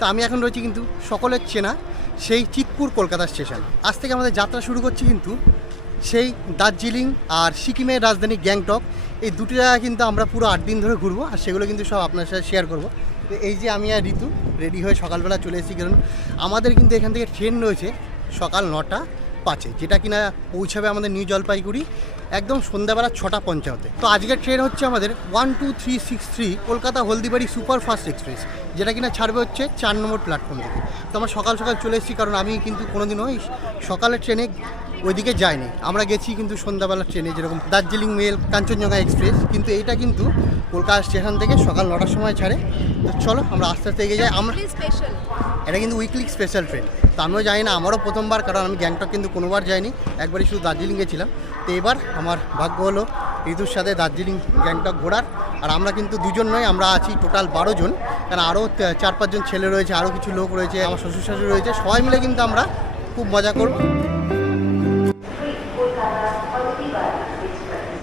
তো আমি এখন রয়েছি কিন্তু সকলের চেনা সেই চিতপুর কলকাতা স্টেশন। আজ থেকে আমাদের যাত্রা শুরু করছি কিন্তু সেই দার্জিলিং আর সিকিমের রাজধানী গ্যাংটক, এই দুটি জায়গা কিন্তু আমরা পুরো 8 দিন ধরে ঘুরবো, আর সেগুলো কিন্তু সব আপনার সাথে শেয়ার করবো। তো এই যে আমি আর ঋতু রেডি হয়ে সকালবেলা চলে এসেছি, কারণ আমাদের কিন্তু এখান থেকে ট্রেন রয়েছে সকাল 9:05, যেটা কিনা পৌঁছাবে আমাদের নিউ জলপাইগুড়ি একদম সন্ধ্যাবেলা 6:50। তো আজকের ট্রেন হচ্ছে আমাদের 12363 কলকাতা হলদিবাড়ি সুপারফাস্ট এক্সপ্রেস, যেটা কিনা ছাড়বে হচ্ছে 4 নম্বর প্ল্যাটফর্ম থেকে। তো আমরা সকাল সকাল চলে এসেছি, কারণ আমি কিন্তু কোনোদিনও এই সকালের ট্রেনে ওইদিকে যায়নি। আমরা গেছি কিন্তু সন্ধ্যাবেলার ট্রেনে, যেরকম দার্জিলিং মেল, কাঞ্চনজঙ্ঘা এক্সপ্রেস, কিন্তু এইটা কিন্তু কলকাতা স্টেশন থেকে সকাল 9টার সময় ছাড়ে। তো চলো আমরা আস্তে আস্তে এগিয়ে যাই। আমরা এটা কিন্তু উইকলি স্পেশাল ট্রেন। তো আমিও জানি না, আমারও প্রথমবার, কারণ আমি গ্যাংটক কিন্তু কোনোবার যাইনি, একবারই শুধু দার্জিলিং গেছিলাম। তো এবার আমার ভাগ্য হলো ঋতুর সাথে দার্জিলিং গ্যাংটক ঘোরার। আর আমরা কিন্তু দুজন নয়, আমরা আছি টোটাল 12 জন, কারণ আরও 4-5 জন ছেলে রয়েছে, আরও কিছু লোক রয়েছে, আমার শ্বশুর শাশুড়ি রয়েছে, সবাই মিলে কিন্তু আমরা খুব মজা করব।